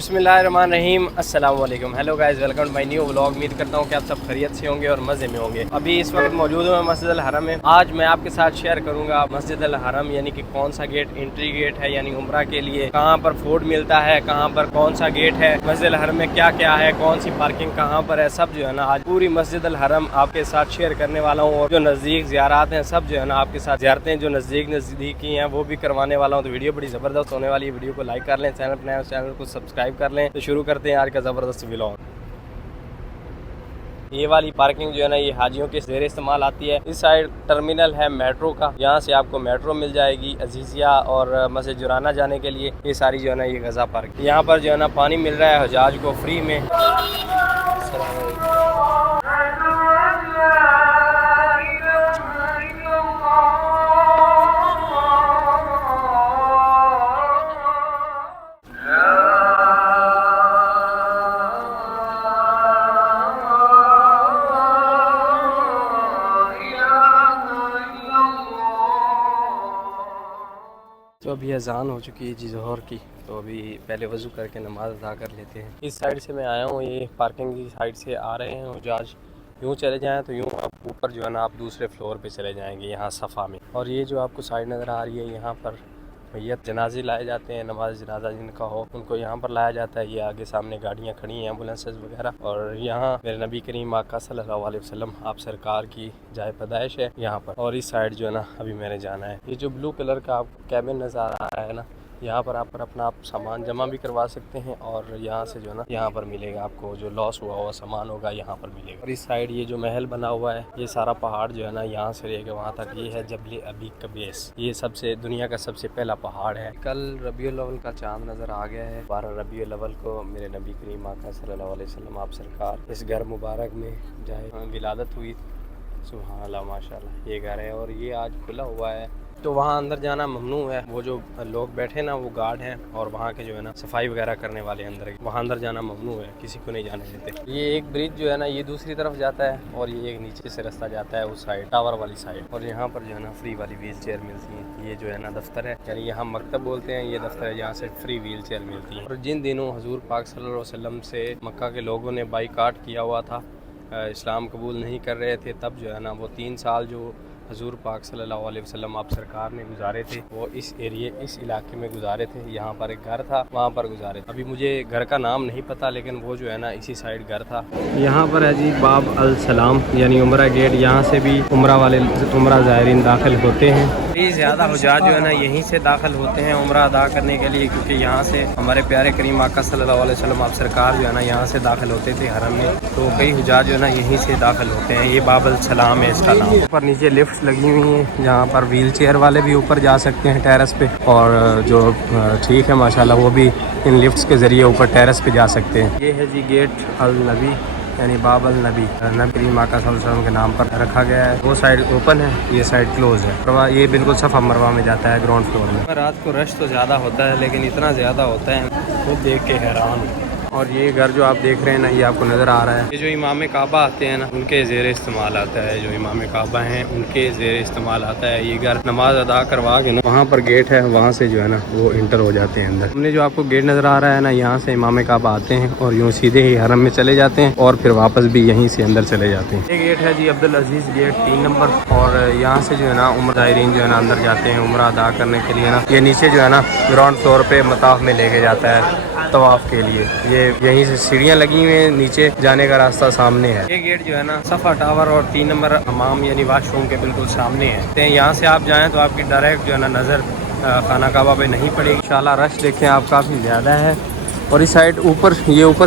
बिस्मिल्लाहिर्रहमानिर्रहीम अस्सलाम वालेकुम। Hello guys, welcome to my new vlog. उम्मीद करता हूँ कि आप सब खैरियत से होंगे और मज़े में होंगे। अभी इस वक्त मौजूद हूँ मस्जिद अल हरम में। आज मैं आपके साथ शेयर करूँगा मस्जिद अल हरम यानी कि कौन सा गेट एंट्री गेट है यानी उम्रा के लिए, कहाँ पर फूड मिलता है, कहाँ पर कौन सा गेट है, मस्जिद अल हरम में क्या क्या है, कौन सी पार्किंग कहाँ पर है, सब जो है ना आज पूरी मस्जिद अल हरम आपके साथ शेयर करने वाला हूँ। और जो नज़दीक ज़ियारत हैं सब जो है ना आपके साथ ज़ियारतें जो नज़दीकी हैं वो भी करवाने वाला हूँ। तो वीडियो बड़ी ज़बरदस्त होने वाली है। वीडियो को लाइक कर लें, चैनल पर नए चैनल को सब्सक्राइब कर लें। तो शुरू करते हैं आज का ज़बरदस्त व्लॉग। ये वाली पार्किंग जो है ना ये हाजियों के ज़ेर इस्तेमाल आती है। इस साइड टर्मिनल है मेट्रो का, यहाँ से आपको मेट्रो मिल जाएगी अजीज़िया और मस्जिद जुराना जाने के लिए। ये सारी जो है ना ये गज़ा पार्क। यहाँ पर जो है ना पानी मिल रहा है हजाज को फ्री में। तो अभी अजान हो चुकी है जी ज़ोहर की, तो अभी पहले वज़ू करके नमाज़ अदा कर लेते हैं। इस साइड से मैं आया हूँ, ये पार्किंग की साइड से आ रहे हैं हजाज। यूँ चले जाएं तो यूँ आप ऊपर जो है ना आप दूसरे फ्लोर पे चले जाएंगे यहाँ सफ़ा में। और ये जो आपको साइड नज़र आ रही है यहाँ पर मैयत जनाजे लाए जाते हैं, नमाज जनाजा जिनका हो उनको यहाँ पर लाया जाता है। ये आगे सामने गाड़ियाँ खड़ी हैं, एम्बुलेंसेस वगैरह। और यहाँ मेरे नबी करीम आका सल्लल्लाहु अलैहि वसल्लम आप सरकार की जाए पैदाइश है यहाँ पर। और इस साइड जो है ना अभी मैंने जाना है। ये जो ब्लू कलर का आपको कैबिन नज़र आ रहा है ना, यहाँ पर आप अपना सामान जमा भी करवा सकते हैं। और यहाँ से जो है ना यहाँ पर मिलेगा आपको जो लॉस हुआ सामान होगा यहाँ पर मिलेगा। और इस साइड ये जो महल बना हुआ है, ये सारा पहाड़ जो है ना यहाँ से लेके वहाँ तक ये है जबल अबीक का बेस। ये सबसे दुनिया का सबसे पहला पहाड़ है। कल रबीउल अव्वल का चांद नज़र आ गया है। 12 रबीउल अव्वल को मेरे नबी करीम आका सल्लल्लाहु अलैहि वसल्लम आप सरकार इस घर मुबारक में जाए विलादत हुई। सुभान अल्लाह, माशाल्लाह। ये घर है और ये आज खुला हुआ है, तो वहाँ अंदर जाना ममनू है। वो जो लोग बैठे ना वो गार्ड हैं और वहाँ के जो है ना सफाई वगैरह करने वाले अंदर, वहाँ अंदर जाना ममनू है, किसी को नहीं जाने देते। ये एक ब्रिज जो है ना ये दूसरी तरफ जाता है और ये एक नीचे से रास्ता जाता है उस साइड टावर वाली साइड। और यहाँ पर जो है ना फ्री वाली व्हील चेयर मिलती है। ये जो है ना दफ्तर है, यानी यहाँ मकतब बोलते हैं, ये दफ्तर है जहाँ से फ्री व्हील चेयर मिलती है। और जिन दिनों हजूर पाक सल्लल्लाहु अलैहि वसल्लम से मक्का के लोगों ने बाइकाट किया हुआ था, इस्लाम कबूल नहीं कर रहे थे, तब जो है ना वो 3 साल जो हजूर पाक सल्लल्लाहु अलैहि वसल्लम आप सरकार ने गुजारे थे वो इस इलाके में गुजारे थे। यहाँ पर एक घर था, वहाँ पर गुजारे थे। अभी मुझे घर का नाम नहीं पता, लेकिन वो जो है ना इसी साइड घर था। यहाँ पर है जी बाब अल सलाम यानी उम्रा गेट। यहाँ से भी उम्रा ज़ायरीन दाखिल होते हैं। ज़्यादा हुज्जाज जो है ना यहीं से दाखिल होते हैं उम्रा अदा करने के लिए, क्योंकि यहाँ से हमारे प्यारे करीम आका सल्लल्लाहु अलैहि वसल्लम आप सरकार जो है ना यहाँ से दाखिल होते थे हरम में। तो कई हुज्जाज जो है ना यहीं से दाखिल होते हैं। ये बाब अल सलाम है इसका नाम। ऊपर नीचे लिफ्ट लगी हुई हैं जहाँ पर व्हील चेयर वाले भी ऊपर जा सकते हैं टेरेस पे। और जो ठीक है माशाल्लाह वो भी इन लिफ्ट्स के ज़रिए ऊपर टेरेस पे जा सकते हैं। ये है जी गेट अल नबी यानी बाब अल नबी, नबी करीम आका सल्लल्लाहु अलैहि वसल्लम के नाम पर रखा गया है। वो साइड ओपन है, ये साइड क्लोज है। ये बिल्कुल सफ़ा मरवा में जाता है ग्राउंड फ्लोर में। रात को रश तो ज़्यादा होता है, लेकिन इतना ज़्यादा होता है वो देख के हैरान हूँ। और ये घर जो आप देख रहे हैं ना ये आपको नज़र आ रहा है, ये जो इमाम काबा आते हैं ना उनके ज़ेर इस्तेमाल आता है। जो इमाम काबा हैं उनके ज़ेर इस्तेमाल आता है ये घर। नमाज अदा करवा के ना वहाँ पर गेट है, वहाँ से जो है ना वो इंटर हो जाते हैं अंदर। हमने जो आपको गेट नज़र आ रहा है ना यहाँ से इमाम काबा आते हैं और यूँ सीधे ही हरम में चले जाते हैं और फिर वापस भी यहीं से अंदर चले जाते हैं। ये गेट है जी अब्दुल अजीज़ गेट 3 नंबर। और यहाँ से जो है ना उम्र ज़ायरीन जो है ना अंदर जाते हैं उम्रा अदा करने के लिए ना। ये नीचे जो है ना ग्राउंड फ्लोर पे मताफ में लेके जाता है तवाफ के लिए। ये यहीं से सीढ़ियाँ लगी हुई हैं, नीचे जाने का रास्ता सामने है। ये गेट जो है ना सफ़ा टावर और 3 नंबर हमाम यानी वाशरूम के बिल्कुल सामने है। यहाँ से आप जाएं तो आपकी डायरेक्ट जो है ना नज़र खाना काबा पे नहीं पड़ेगी। इंशाल्लाह रश देखें आप काफ़ी ज़्यादा है। और इस साइड ऊपर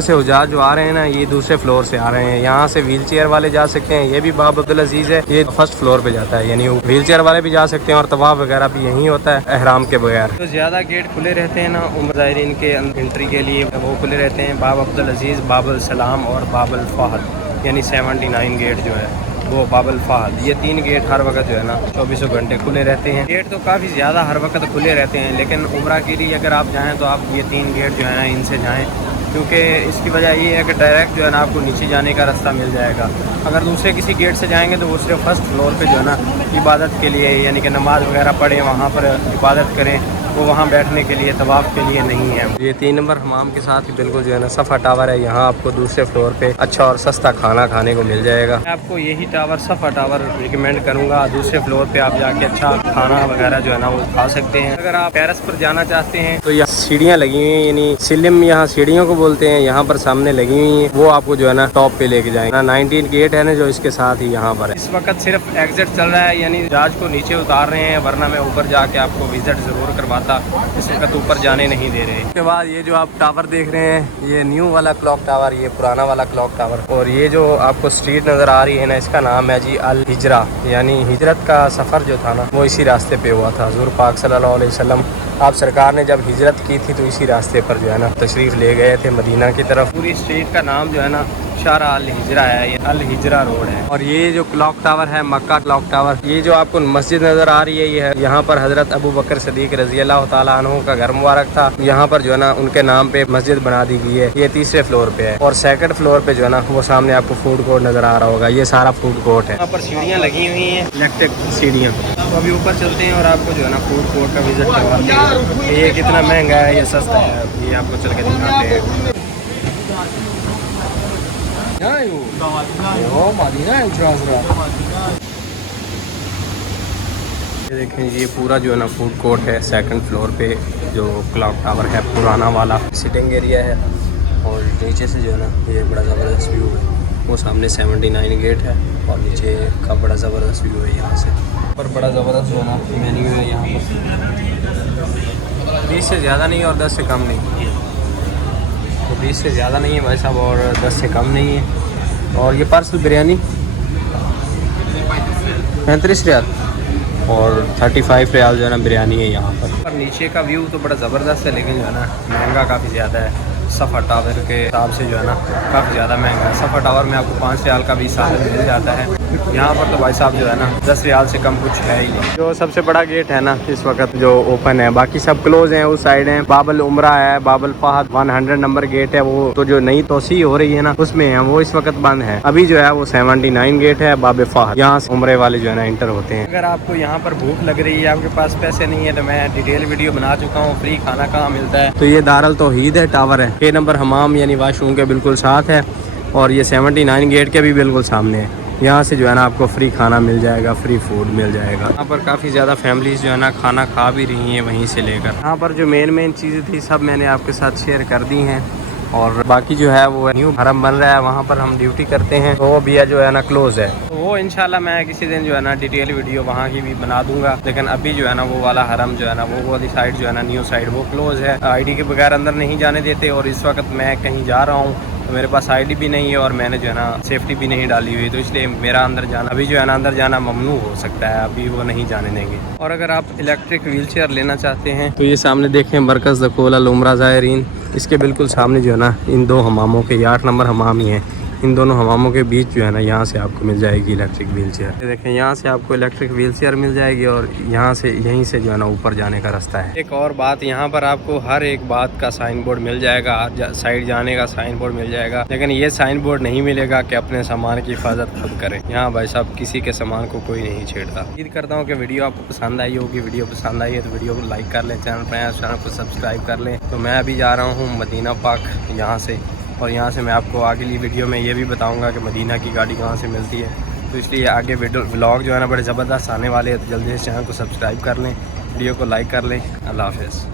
से हुज्जाज जो आ रहे हैं ना ये दूसरे फ्लोर से आ रहे हैं। यहाँ से व्हील चेयर वाले जा सकते हैं। ये भी बाब अब्दुल अजीज़ है, ये फर्स्ट फ्लोर पे जाता है, यानी व्हील चेयर वाले भी जा सकते हैं और तवाफ वगैरह भी यहीं होता है एहराम के बगैर। तो ज़्यादा गेट खुले रहते हैं ना उम्र ज़ायरीन के एंट्री के लिए, वो खुले रहते हैं। बाब अब्दुल अजीज़, बाब अल सलाम और बाब अल फहद यानी 79 गेट जो है वो बाब अल फहद। ये 3 गेट हर वक्त जो है ना 24 घंटे खुले रहते हैं। गेट तो काफ़ी ज़्यादा हर वक्त खुले रहते हैं, लेकिन उम्रा के लिए अगर आप जाएँ तो आप ये 3 गेट जो है ना इनसे जाएँ, क्योंकि इसकी वजह ये है कि डायरेक्ट जो है ना आपको नीचे जाने का रास्ता मिल जाएगा। अगर दूसरे किसी गेट से जाएंगे तो वो सिर्फ फर्स्ट फ्लोर पे जो है ना इबादत के लिए यानी कि नमाज़ वगैरह पढ़ें, वहाँ पर इबादत करें वो वहाँ बैठने के लिए तवाफ़ के लिए नहीं है। ये 3 नंबर हमाम के साथ ही बिल्कुल जो है ना सफ़ा टावर है। यहाँ आपको दूसरे फ्लोर पे अच्छा और सस्ता खाना खाने को मिल जाएगा। मैं आपको यही टावर सफ़ा टावर रिकमेंड करूँगा। दूसरे फ्लोर पे आप जाके अच्छा खाना वगैरह जो है ना वो खा सकते हैं। अगर आप टेरेस पर जाना चाहते हैं तो यहाँ सीढ़ियाँ लगी हुई हैं, यानी सिलिम यहाँ सीढ़ियों को बोलते हैं, यहाँ पर सामने लगी हुई है। वो आपको जो है ना टॉप पे लेके जाएंगे। 19 गेट है ना जो इसके साथ ही यहाँ पर है। इस वक्त सिर्फ एग्जिट चल रहा है, यानी जहाज को नीचे उतार रहे हैं, वरना मैं ऊपर जाके आपको विजिट ज़रूर करवाता। इस वक्त ऊपर जाने नहीं दे रहे। उसके बाद ये जो आप टावर देख रहे हैं, ये न्यू वाला क्लॉक टावर, ये पुराना वाला क्लॉक टावर। और ये जो आपको स्ट्रीट नज़र आ रही है ना, इसका नाम है जी अल हिजरा, यानी हिजरत का सफ़र जो था ना वो इसी रास्ते पे हुआ था। हुज़ूर पाक सल्लल्लाहु अलैहि वसल्लम आप सरकार ने जब हिजरत की थी तो इसी रास्ते पर जो है ना तशरीफ़ ले गए थे मदीना की तरफ। पूरी स्ट्रीट का नाम जो है ना शारा अल हिजरा है, ये अल हिजरा रोड है। और ये जो क्लॉक टावर है मक्का क्लॉक टावर, ये जो आपको मस्जिद नज़र आ रही है, ये है यहाँ पर हज़रत अबू बकर सदीक रज़ी अल्लाह ताला अन्हु का घर मुबारक था। यहाँ पर जो है ना उनके नाम पे मस्जिद बना दी गई है। ये तीसरे फ्लोर पे है। और सेकंड फ्लोर पे जो है ना वो सामने आपको फूड कोर्ट नज़र आ रहा होगा, ये सारा फूड कोर्ट है। यहाँ पर सीढ़ियाँ लगी हुई हैं, इलेक्ट्रिक सीढ़ियाँ। तो अभी ऊपर चलते हैं और आपको जो है ना फूड कोर्ट का विजिट करवाते हैं। ये कितना महंगा है, ये सस्ता है, ये आपको चल के दिखाते हैं। ये देखें, ये पूरा जो है ना फूड कोर्ट है। सेकंड फ्लोर पे जो क्लॉक टावर है पुराना वाला सिटिंग एरिया है। और नीचे से जो है ना ये बड़ा ज़बरदस्त व्यू है। वो सामने 79 गेट है और नीचे का बड़ा ज़बरदस्त व्यू है यहाँ से। पर बड़ा ज़बरदस्त जो है ना मेन्यू है यहाँ पर। 20 से ज़्यादा नहीं और 10 से कम नहीं। तो 20 से ज़्यादा नहीं है भाई साहब और 10 से कम नहीं है। और ये पार्सल बिरयानी 35 रियाल और 35 रियाल जो है ना बिरयानी है यहाँ पर। नीचे का व्यू तो बड़ा ज़बरदस्त है, लेकिन जो है ना महंगा काफ़ी ज़्यादा है। सफ़ा टावर के हिसाब से जो है ना काफ़ी ज़्यादा महंगा है। सफ़ा टावर में आपको 5 रियाल का भी सालन मिल जाता है। यहाँ पर तो भाई साहब जो है ना 10 रियाल से कम कुछ है ही नहीं। जो सबसे बड़ा गेट है ना इस वक्त जो ओपन है, बाकी सब क्लोज हैं। उस साइड है बाबल उमरा है, बाबल फहद 100 नंबर गेट है। वो तो जो नई तोसी हो रही है ना उसमें है, वो इस वक्त बंद है। अभी जो है वो 79 गेट है बाब फहद, यहाँ से उमरे वाले जो है ना एंटर होते हैं। अगर आपको यहाँ पर भूख लग रही है, आपके पास पैसे नहीं है, तो मैं डिटेल वीडियो बना चुका हूँ फ्री खाना कहाँ मिलता है। तो ये दारुल तौहीद है टावर है, 6 नंबर हमाम यानी वाशरूम के बिल्कुल साथ है। और ये 79 गेट के भी बिल्कुल सामने है। यहाँ से जो है ना आपको फ्री खाना मिल जाएगा, फ्री फूड मिल जाएगा। यहाँ पर काफ़ी ज़्यादा फैमिलीज जो है ना खाना खा भी रही हैं वहीं से लेकर। यहाँ पर जो मेन चीज़ें थी सब मैंने आपके साथ शेयर कर दी हैं। और बाकी जो है वो न्यू हरम बन रहा है, वहाँ पर हम ड्यूटी करते हैं, तो वो भी जो है ना क्लोज़ है। तो वो इंशाल्लाह मैं किसी दिन जो है ना डिटेल वीडियो वहाँ की भी बना दूंगा। लेकिन अभी जो है ना वो वाला हरम जो है ना वो वाली साइड जो है ना न्यू साइड वो क्लोज़ है। ID के बगैर अंदर नहीं जाने देते। और इस वक्त मैं कहीं जा रहा हूँ तो मेरे पास ID भी नहीं है और मैंने जो है ना सेफ्टी भी नहीं डाली हुई, तो इसलिए मेरा अंदर जाना अभी जो है ना अंदर जाना ममनू हो सकता है, अभी वो नहीं जाने देंगे। और अगर आप इलेक्ट्रिक व्हील चेयर लेना चाहते हैं तो ये सामने देखें मरकज़ दखोल अल उमरा ज़ायरीन, इसके बिल्कुल सामने जो है ना इन 2 हमामों के 8 नंबर हमाम ही हैं। इन दोनों हमामों के बीच जो है ना यहाँ से आपको मिल जाएगी इलेक्ट्रिक व्हील चेयर। देखें यहाँ से आपको इलेक्ट्रिक व्हील चेयर मिल जाएगी और यहाँ से यहीं से जो है ना ऊपर जाने का रास्ता है। एक और बात, यहाँ पर आपको हर एक बात का साइन बोर्ड मिल जाएगा, साइड जाने का साइन बोर्ड मिल जाएगा। लेकिन ये साइन बोर्ड नहीं मिलेगा कि अपने सामान की हिफाजत खुद करें। यहाँ भाई साहब किसी के सामान को कोई नहीं छेड़ता। उम्मीद करता हूँ कि वीडियो आपको पसंद आई होगी। वीडियो पसंद आई है तो वीडियो को लाइक कर लें, चैनल को सब्सक्राइब कर लें। तो मैं अभी जा रहा हूँ मदीना पाक यहाँ से, और यहाँ से मैं आपको अगली वीडियो में ये भी बताऊंगा कि मदीना की गाड़ी कहाँ से मिलती है। तो इसलिए आगे वीडियो व्लॉग जो है ना बड़े ज़बरदस्त आने वाले हैं। तो जल्दी से चैनल को सब्सक्राइब कर लें, वीडियो को लाइक कर लें। अल्लाह हाफ़िज़।